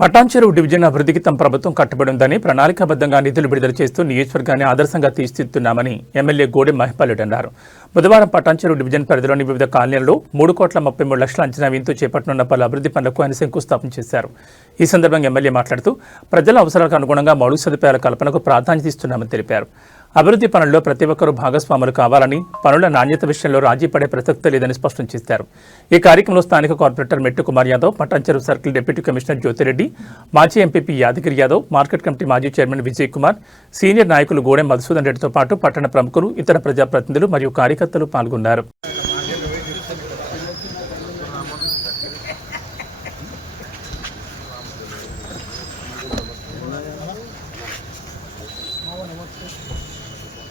Patancheru division అభివృద్ధికి తమ ప్రభుత్వం కట్టుబడి ఉందని ప్రణాళికాబద్ధంగా నిధులు విడుదల చేస్తూ నియోజకవర్గాన్ని ఆదర్శంగా తీర్చిదిద్దుతున్నామని ఎమ్మెల్యే గోడె మహిపాలుడు అన్నారు. బుధవారం పటాన్చెరు డివిజన్ పరిధిలోని వివిధ కాలనీలలో మూడు కోట్ల ముప్పై మూడు లక్షల అంచనా వ్యయంతో చేపట్టనున్న పలు అభివృద్ధి పనులకు ఆయన శంకుస్థాపన చేశారు. ఈ సందర్భంగా ఎమ్మెల్యే మాట్లాడుతూ ప్రజల అవసరాలకు అనుగుణంగా మౌలిక సదుపాయాల కల్పనకు ప్రాధాన్యత ఇస్తున్నామని తెలిపారు. అభివృద్ధి పనుల్లో ప్రతి ఒక్కరూ భాగస్వాములు కావాలని పనుల నాణ్యత విషయంలో రాజీ పడే ప్రసక్తి లేదని స్పష్టం చేశారు. ఈ కార్యక్రమంలో స్థానిక corporator Mettu Kumar Yadav Patancheru circle deputy commissioner Jyothi Reddy మాజీ MPP Yadagiri Yadav market committee మాజీ చైర్మన్ విజయ్ కుమార్ సీనియర్ నాయకులు గోడెం మధుసూదన్ రెడ్డితో పాటు పట్టణ ప్రముఖులు ఇతర ప్రజాప్రతినిధులు మరియు కార్యకర్తలు పాల్గొన్నారు.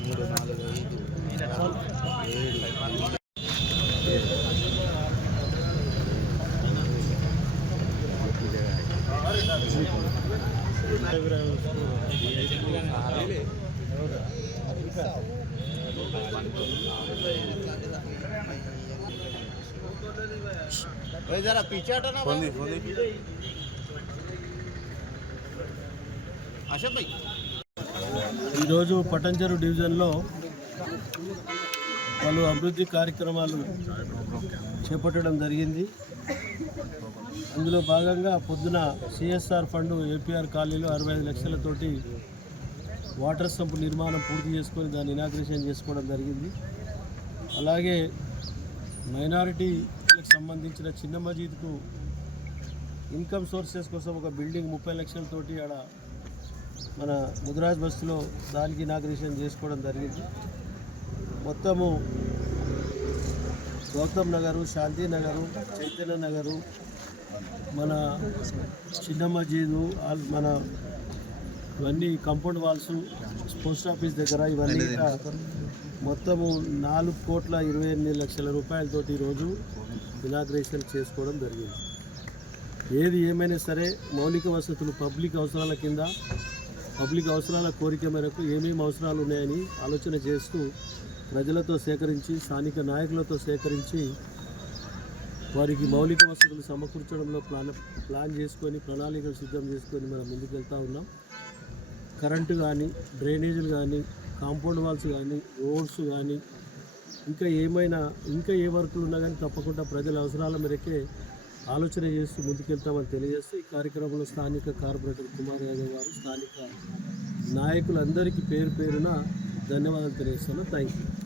మూడు నాలుగు ఐదు ఏడు भाई जरा पीछे हटो ना भाई ఈరోజు పటంచెరు డివిజన్లో పలు అభివృద్ధి కార్యక్రమాలు చేపట్టడం జరిగింది. అందులో భాగంగా పొద్దున సిఎస్ఆర్ ఫండ్ ఏపీఆర్ కాలనీలో అరవై ఐదు లక్షలతోటి వాటర్ సంప్ నిర్మాణం పూర్తి చేసుకొని దాన్ని ఇనాగ్రేషన్ చేసుకోవడం జరిగింది. అలాగే మైనారిటీకి సంబంధించిన చిన్న మజీద్కు ఇన్కమ్ సోర్సెస్ కోసం ఒక బిల్డింగ్ ముప్పై లక్షలతోటి ఆడ మన ముదిరాజ్ బస్సులో దానికి ఇనాగ్రేషన్ చేసుకోవడం జరిగింది. మొత్తము గౌతమ్ నగరు శాంతి నగరు చైతన్య నగరు మన చిన్న మజీదు మన ఇవన్నీ కాంపౌండ్ వాల్స్ పోస్ట్ ఆఫీస్ దగ్గర ఇవన్నీ మొత్తము నాలుగు కోట్ల ఇరవై ఎనిమిది లక్షల రూపాయలతోటి ఈరోజు ఇనాగ్రేషన్ చేసుకోవడం జరిగింది. ఏది ఏమైనా సరే మౌలిక వసతులు పబ్లిక్ అవసరాల కింద పబ్లిక్ అవసరాల కోరిక మేరకు ఏమేమి అవసరాలు ఉన్నాయని ఆలోచన చేస్తూ ప్రజలతో సేకరించి స్థానిక నాయకులతో సేకరించి వారికి మౌలిక వసతులు సమకూర్చడంలో ప్లాన్ ప్లాన్ చేసుకొని ప్రణాళికలు సిద్ధం చేసుకొని మనం ముందుకు వెళ్తూ ఉన్నాం. కరెంటు కానీ డ్రైనేజీలు కానీ కాంపౌండ్ వాల్స్ కానీ రోడ్స్ కానీ ఇంకా ఏమైనా ఇంకా ఏ వర్కులు ఉన్నా కానీ తప్పకుండా ప్రజల అవసరాల మేరకే ఆలోచన చేస్తూ ముందుకెళ్తామని తెలియజేస్తూ ఈ కార్యక్రమంలో స్థానిక కార్పొరేటర్ కుమార్ యాదవ్ గారు స్థానిక నాయకులందరికీ పేరు పేరున ధన్యవాదాలు తెలియజేస్తున్నాను థ్యాంక్ యూ